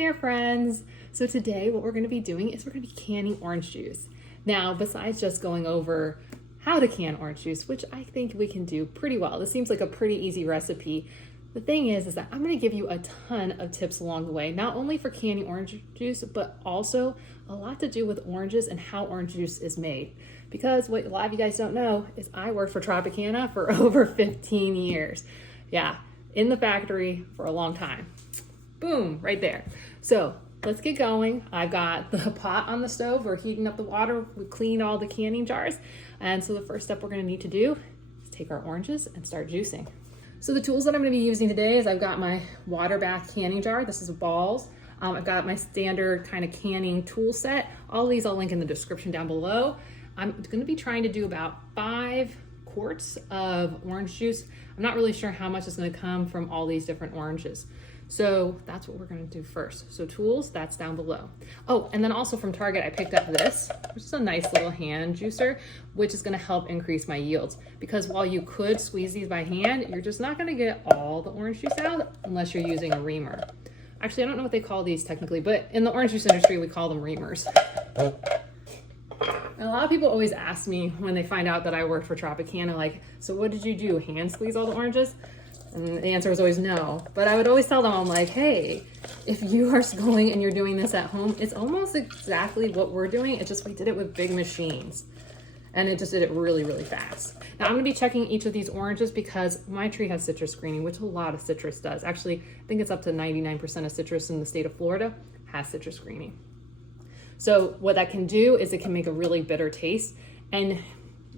there, friends. So today what we're going to be doing is we're going to be canning orange juice. Now, besides just going over how to can orange juice, which I think we can do pretty well. This seems like a pretty easy recipe. The thing is that I'm going to give you a ton of tips along the way, not only for canning orange juice, but also a lot to do with oranges and how orange juice is made. Because what a lot of you guys don't know is I worked for Tropicana for over 15 years. Yeah, in the factory for a long time. Boom, right there. So let's get going. I've got the pot on the stove. We're heating up the water. We cleaned all the canning jars. And so the first step we're going to need to do is take our oranges and start juicing. So the tools that I'm going to be using today is I've got my water bath canning jar. This is balls. I've got my standard kind of canning tool set. All these I'll link in the description down below. I'm going to be trying to do about 5 quarts of orange juice. I'm not really sure how much is going to come from all these different oranges. So that's what we're going to do first. So tools, that's down below. Oh, and then also from Target, I picked up this, which is a nice little hand juicer, which is going to help increase my yields. Because while you could squeeze these by hand, you're just not going to get all the orange juice out unless you're using a reamer. Actually, I don't know what they call these technically, but in the orange juice industry, we call them reamers. And a lot of people always ask me when they find out that I worked for Tropicana, like, so what did you do? Hand squeeze all the oranges? And the answer was always no. But I would always tell them, I'm like, hey, if you are going and you're doing this at home, it's almost exactly what we're doing. It's just we did it with big machines. And it just did it really, really fast. Now I'm gonna be checking each of these oranges because my tree has citrus screening, which a lot of citrus does. Actually, I think it's up to 99% of citrus in the state of Florida has citrus screening. So what that can do is it can make a really bitter taste. And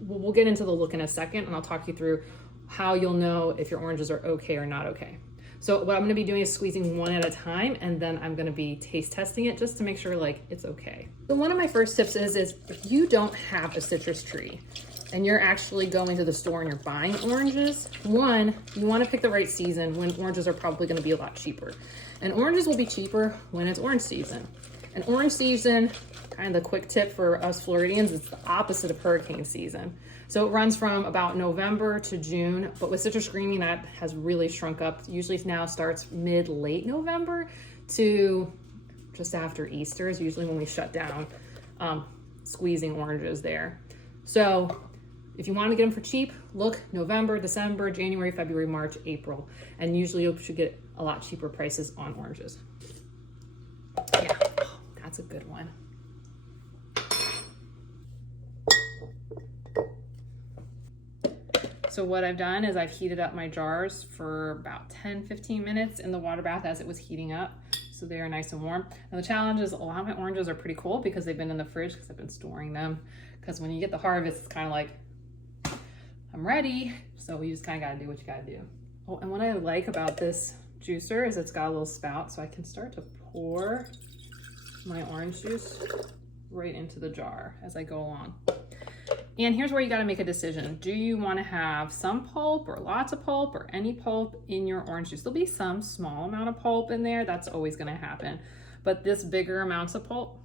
we'll get into the look in a second, and I'll talk you through how you'll know if your oranges are okay or not okay. So what I'm gonna be doing is squeezing one at a time, and then I'm gonna be taste testing it just to make sure like it's okay. So one of my first tips is if you don't have a citrus tree and you're actually going to the store and you're buying oranges, one, you wanna pick the right season when oranges are probably gonna be a lot cheaper. And oranges will be cheaper when it's orange season. And orange season, kind of the quick tip for us Floridians, it's the opposite of hurricane season. So it runs from about November to June, but with citrus screening, that has really shrunk up. Usually now starts late November to just after Easter is usually when we shut down squeezing oranges there. So if you want to get them for cheap, look November, December, January, February, March, April, and usually you should get a lot cheaper prices on oranges. Yeah, that's a good one. So what I've done is I've heated up my jars for about 10-15 minutes in the water bath as it was heating up. So they are nice and warm. And the challenge is a lot of my oranges are pretty cold because they've been in the fridge because I've been storing them. Because when you get the harvest, it's kind of like, I'm ready. So you just kind of got to do what you got to do. Oh, and what I like about this juicer is it's got a little spout so I can start to pour my orange juice right into the jar as I go along. And here's where you got to make a decision. Do you want to have some pulp or lots of pulp or any pulp in your orange juice? There'll be some small amount of pulp in there. That's always going to happen. But this bigger amounts of pulp,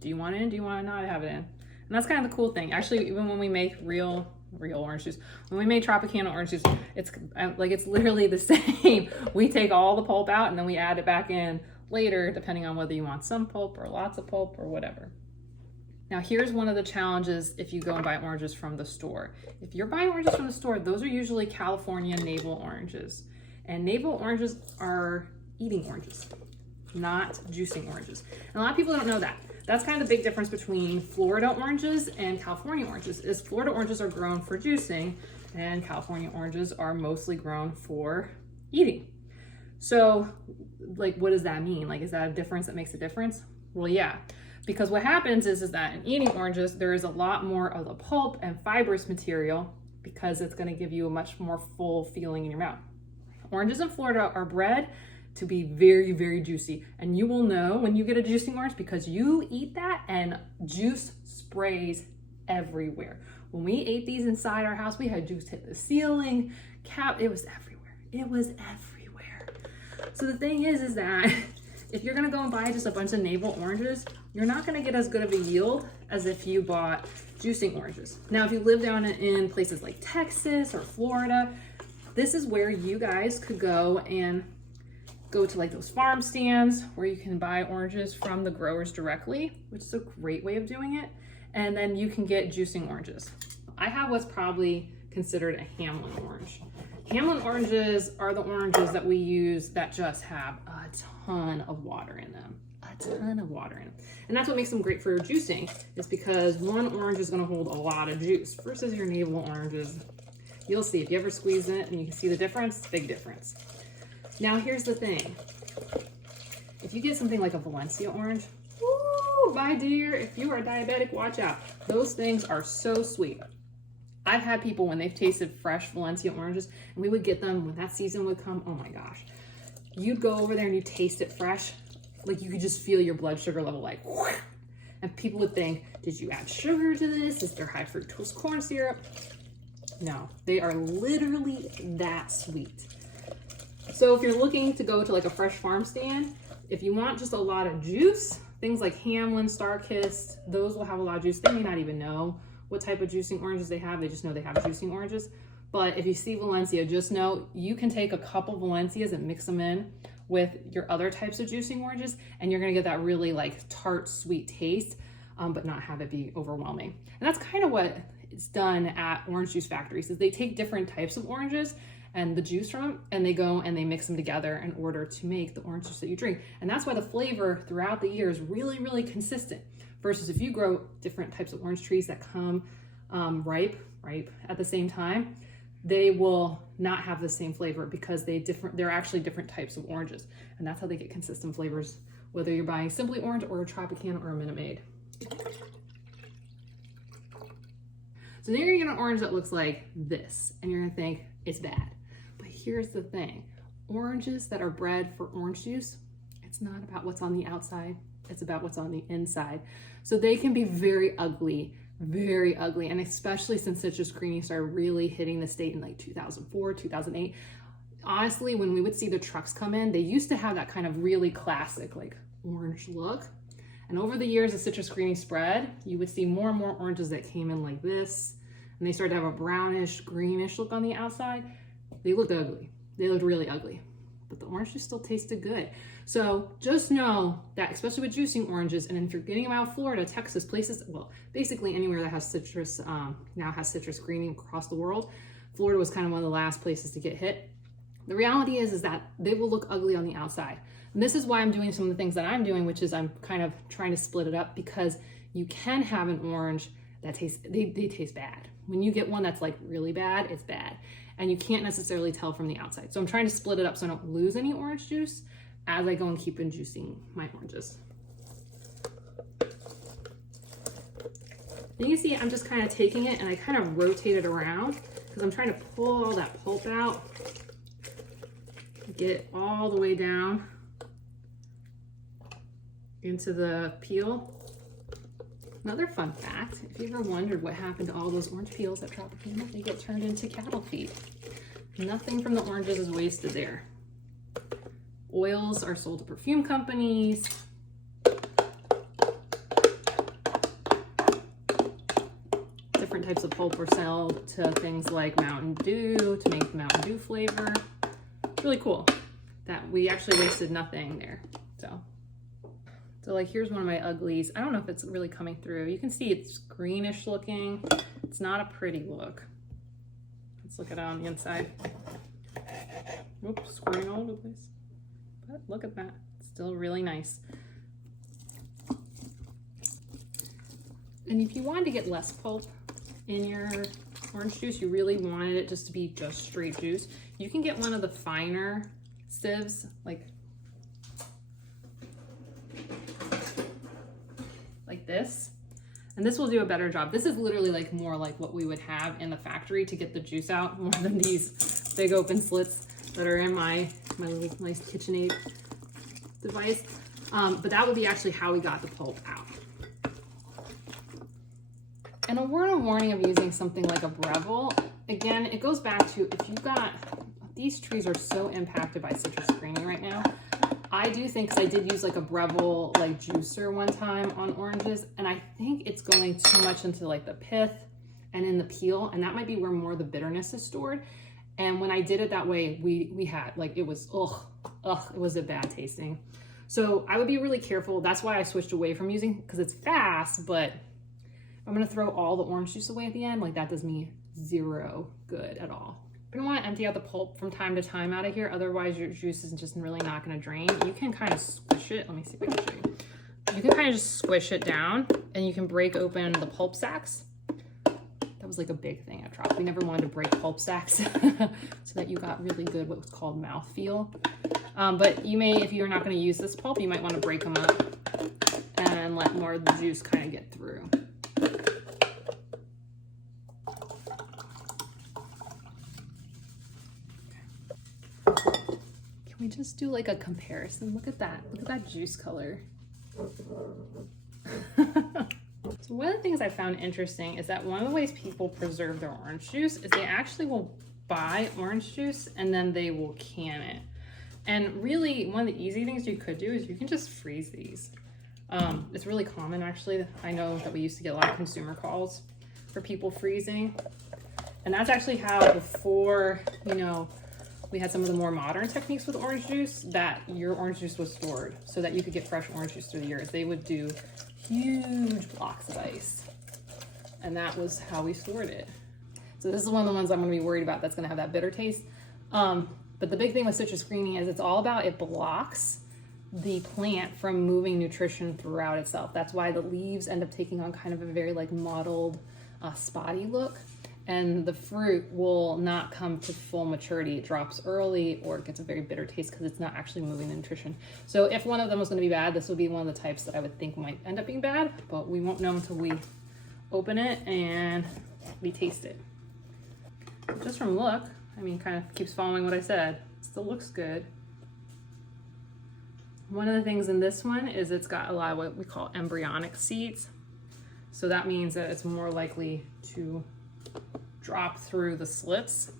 do you want it in? Do you want to not have it in? And that's kind of the cool thing. Actually, even when we make real orange juice, when we make Tropicana orange juice, it's literally the same. We take all the pulp out and then we add it back in later, depending on whether you want some pulp or lots of pulp or whatever. Now here's one of the challenges if you go and buy oranges from the store. If you're buying oranges from the store, those are usually California navel oranges. And navel oranges are eating oranges, not juicing oranges. And a lot of people don't know that. That's kind of the big difference between Florida oranges and California oranges is Florida oranges are grown for juicing and California oranges are mostly grown for eating. So like, what does that mean? Like, is that a difference that makes a difference? Well, yeah. Because what happens is that in eating oranges, there is a lot more of the pulp and fibrous material because it's going to give you a much more full feeling in your mouth. Oranges in Florida are bred to be very, very juicy. And you will know when you get a juicing orange because you eat that and juice sprays everywhere. When we ate these inside our house, we had juice hit the ceiling, it was everywhere. It was everywhere. So the thing is that if you're gonna go and buy just a bunch of navel oranges, you're not gonna get as good of a yield as if you bought juicing oranges. Now, if you live down in places like Texas or Florida, this is where you guys could go and go to like those farm stands where you can buy oranges from the growers directly, which is a great way of doing it. And then you can get juicing oranges. I have what's probably considered a Hamlin orange. Hamlin oranges are the oranges that we use that just have a ton of water in them. A ton of water in them. And that's what makes them great for juicing, is because one orange is gonna hold a lot of juice versus your navel oranges. You'll see, if you ever squeeze it and you can see the difference, big difference. Now here's the thing. If you get something like a Valencia orange, woo, my dear, if you are diabetic, watch out. Those things are so sweet. I've had people when they've tasted fresh Valencia oranges, and we would get them when that season would come, oh my gosh. You'd go over there and you taste it fresh, like you could just feel your blood sugar level like, whoosh. And people would think, did you add sugar to this? Is there high fructose corn syrup? No, they are literally that sweet. So if you're looking to go to like a fresh farm stand, if you want just a lot of juice, things like Hamlin, Star-Kissed, those will have a lot of juice. They may not even know what type of juicing oranges they have. They just know they have juicing oranges. But if you see Valencia, just know you can take a couple Valencias and mix them in with your other types of juicing oranges, and you're gonna get that really like tart, sweet taste, but not have it be overwhelming. And that's kind of what it's done at orange juice factories, is they take different types of oranges and the juice from them, and they go and they mix them together in order to make the orange juice that you drink. And that's why the flavor throughout the year is really, really consistent. Versus if you grow different types of orange trees that come ripe at the same time, they will not have the same flavor because they're actually different types of oranges. And that's how they get consistent flavors, whether you're buying Simply Orange or a Tropicana or a Minute Maid. So then you're gonna get an orange that looks like this, and you're gonna think it's bad. But here's the thing, oranges that are bred for orange juice, it's not about what's on the outside, it's about what's on the inside. So they can be very ugly, and especially since citrus screening started really hitting the state in like 2004, 2008. Honestly, when we would see the trucks come in, they used to have that kind of really classic like orange look. And over the years, as citrus screening spread, you would see more and more oranges that came in like this, and they started to have a brownish, greenish look on the outside. They looked ugly. They looked really ugly, but the orange just still tasted good. So just know that, especially with juicing oranges, and if you're getting them out of Florida, Texas, places, well, basically anywhere that has citrus, now has citrus screening across the world, Florida was kind of one of the last places to get hit. The reality is that they will look ugly on the outside. And this is why I'm doing some of the things that I'm doing, which is I'm kind of trying to split it up, because you can have an orange that they taste bad. When you get one that's like really bad, it's bad. And you can't necessarily tell from the outside. So I'm trying to split it up so I don't lose any orange juice as I go and keep juicing my oranges. And you can see I'm just kind of taking it and I kind of rotate it around because I'm trying to pull all that pulp out, get it all the way down into the peel. Another fun fact, if you ever wondered what happened to all those orange peels at Tropicana, they get turned into cattle feed. Nothing from the oranges is wasted there. Oils are sold to perfume companies. Different types of pulp are sold to things like Mountain Dew to make the Mountain Dew flavor. It's really cool that we actually wasted nothing there. So like here's one of my uglies. I don't know if it's really coming through. You can see it's greenish looking. It's not a pretty look. Let's look at it on the inside. Oops, squirting all over the place. But look at that, it's still really nice. And if you wanted to get less pulp in your orange juice, you really wanted it just to be just straight juice, you can get one of the finer sieves, like this, and this will do a better job. This is literally like more like what we would have in the factory to get the juice out, more than these big open slits that are in my little nice KitchenAid device. But that would be actually how we got the pulp out. And a word of warning of using something like a Breville, again, it goes back to if you've got, these trees are so impacted by citrus screening right now. I do think, because I did use like a Breville like juicer one time on oranges, and I think it's going too much into like the pith and in the peel, and that might be where more of the bitterness is stored. And when I did it that way, we had like, it was, ugh, ugh, it was a bad tasting. So I would be really careful. That's why I switched away from using, because it's fast, but I'm gonna throw all the orange juice away at the end. Like that does me zero good at all. You're gonna wanna empty out the pulp from time to time out of here. Otherwise your juice is just really not gonna drain. You can kind of squish it. Let me see if I can show you. You can kind of just squish it down and you can break open the pulp sacks. That was like a big thing at Trop. We never wanted to break pulp sacks so that you got really good what's called mouthfeel. But you may, if you're not gonna use this pulp, you might wanna break them up and let more of the juice kind of get through. Can we just do like a comparison? Look at that juice color. So one of the things I found interesting is that one of the ways people preserve their orange juice is they actually will buy orange juice and then they will can it. And really, one of the easy things you could do is you can just freeze these. It's really common, actually. I know that we used to get a lot of consumer calls for people freezing. And that's actually how, before, you know, we had some of the more modern techniques with orange juice, that your orange juice was stored so that you could get fresh orange juice through the years. They would do huge blocks of ice. And that was how we stored it. So this is one of the ones I'm gonna be worried about that's gonna have that bitter taste. But the big thing with citrus greening is it's all about, it blocks the plant from moving nutrition throughout itself. That's why the leaves end up taking on kind of a very like mottled, spotty look. And the fruit will not come to full maturity. It drops early or it gets a very bitter taste because it's not actually moving the nutrition. So if one of them was going to be bad, this would be one of the types that I would think might end up being bad, but we won't know until we open it and we taste it. Just from look, I mean, kind of keeps following what I said. It still looks good. One of the things in this one is it's got a lot of what we call embryonic seeds. So that means that it's more likely to drop through the slits.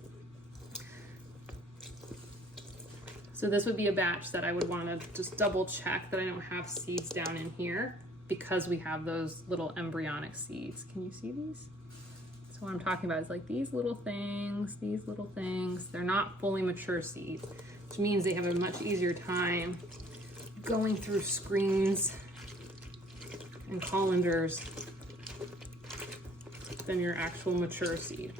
So this would be a batch that I would want to just double check that I don't have seeds down in here because we have those little embryonic seeds. Can you see these? So what I'm talking about is like these little things, they're not fully mature seeds, which means they have a much easier time going through screens and colanders than your actual mature seed.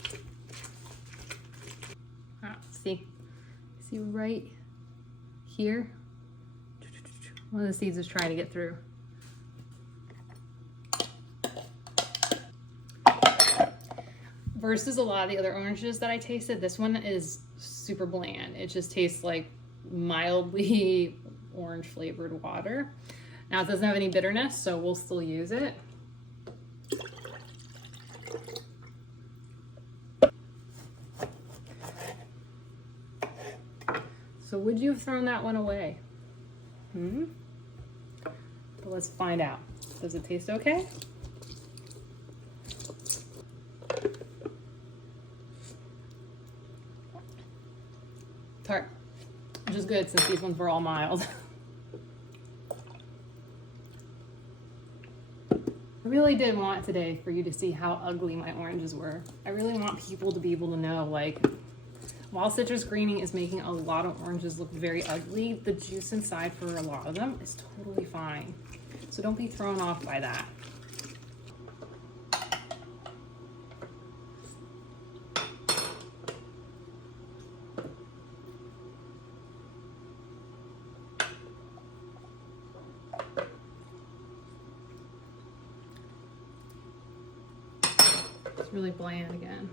See right here? One of the seeds is trying to get through. Versus a lot of the other oranges that I tasted, this one is super bland. It just tastes like mildly orange flavored water. Now it doesn't have any bitterness, so we'll still use it. So would you have thrown that one away? But let's find out. Does it taste okay? Tart, which is good since these ones were all mild. I really did want today for you to see how ugly my oranges were. I really want people to be able to know, like, while citrus greening is making a lot of oranges look very ugly, the juice inside for a lot of them is totally fine. So don't be thrown off by that. It's really bland again.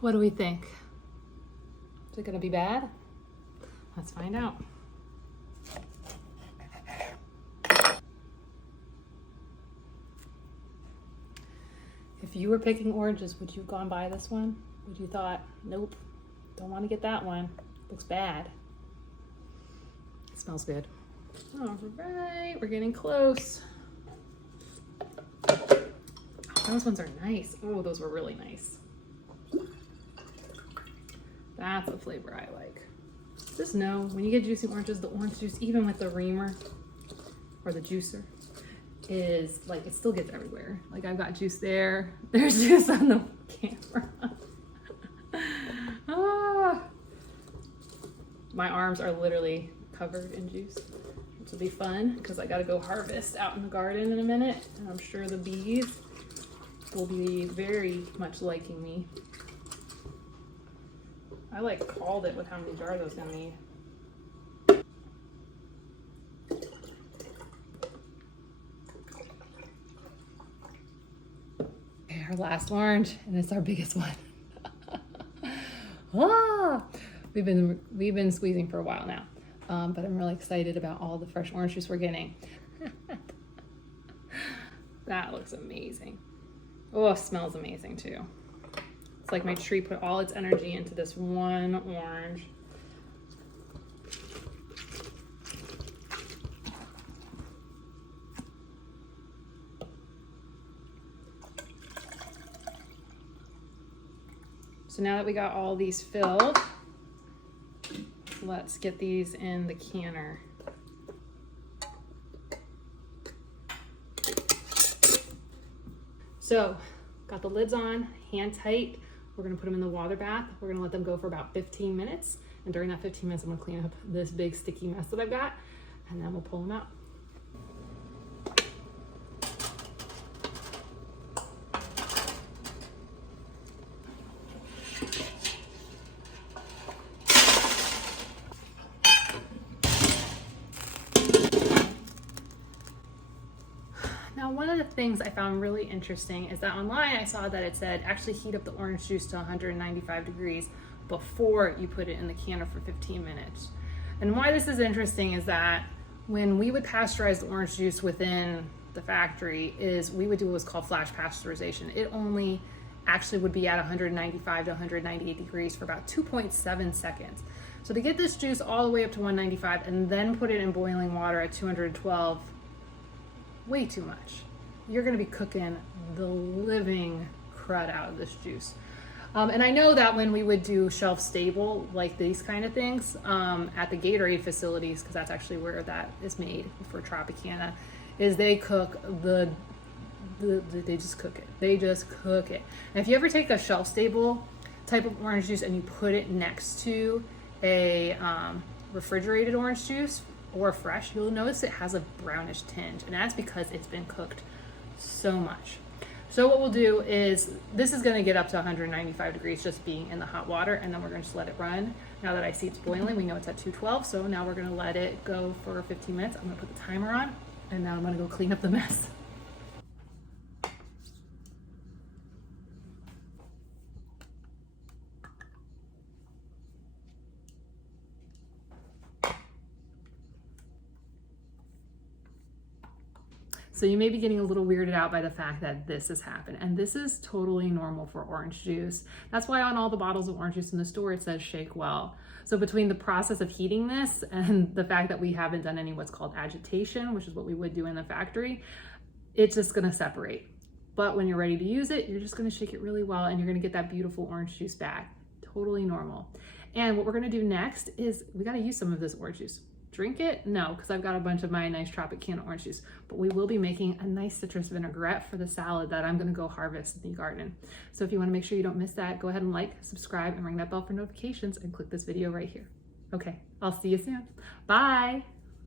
What do we think? Is it gonna be bad? Let's find out. If you were picking oranges, would you have gone by this one? Would you thought, nope, don't want to get that one. Looks bad. It smells good. All right, we're getting close. Those ones are nice. Oh, those were really nice. That's the flavor I like. Just know, when you get juicy oranges, the orange juice, even with the reamer or the juicer, is like, it still gets everywhere. Like I've got juice there. There's juice on the camera. Ah. My arms are literally covered in juice, which will be fun because I got to go harvest out in the garden in a minute. And I'm sure the bees will be very much liking me. I like called it with how many jars I was gonna need. Okay, our last orange, and it's our biggest one. Ah, we've been squeezing for a while now, but I'm really excited about all the fresh orange juice we're getting. That looks amazing. Oh, it smells amazing too. It's like my tree put all its energy into this one orange. So now that we got all these filled, let's get these in the canner. So, got the lids on, hand tight. We're gonna put them in the water bath. We're gonna let them go for about 15 minutes. And during that 15 minutes, I'm gonna clean up this big sticky mess that I've got, and then we'll pull them out. Now, one of the things I found really interesting is that online I saw that it said actually heat up the orange juice to 195 degrees before you put it in the canner for 15 minutes. And why this is interesting is that when we would pasteurize the orange juice within the factory is we would do what's called flash pasteurization. It only actually would be at 195 to 198 degrees for about 2.7 seconds. So to get this juice all the way up to 195 and then put it in boiling water at 212, way too much. You're gonna be cooking the living crud out of this juice. And I know that when we would do shelf stable, like these kind of things, at the Gatorade facilities, because that's actually where that is made for Tropicana, is they cook they just cook it. They just cook it. And if you ever take a shelf stable type of orange juice and you put it next to a refrigerated orange juice or fresh, you'll notice it has a brownish tinge, and that's because it's been cooked so much. So what we'll do is, this is gonna get up to 195 degrees just being in the hot water, and then we're gonna just let it run. Now that I see it's boiling, we know it's at 212, so now we're gonna let it go for 15 minutes. I'm gonna put the timer on, and now I'm gonna go clean up the mess. So you may be getting a little weirded out by the fact that this has happened, and this is totally normal for orange juice. That's why on all the bottles of orange juice in the store, it says shake well. So between the process of heating this and the fact that we haven't done any what's called agitation, which is what we would do in the factory, it's just gonna separate. But when you're ready to use it, you're just gonna shake it really well and you're gonna get that beautiful orange juice back. Totally normal. And what we're gonna do next is we gotta use some of this orange juice. Drink it? No, because I've got a bunch of my nice Tropicana orange juice, but we will be making a nice citrus vinaigrette for the salad that I'm gonna go harvest in the garden. So if you wanna make sure you don't miss that, go ahead and like, subscribe, and ring that bell for notifications and click this video right here. Okay, I'll see you soon. Bye.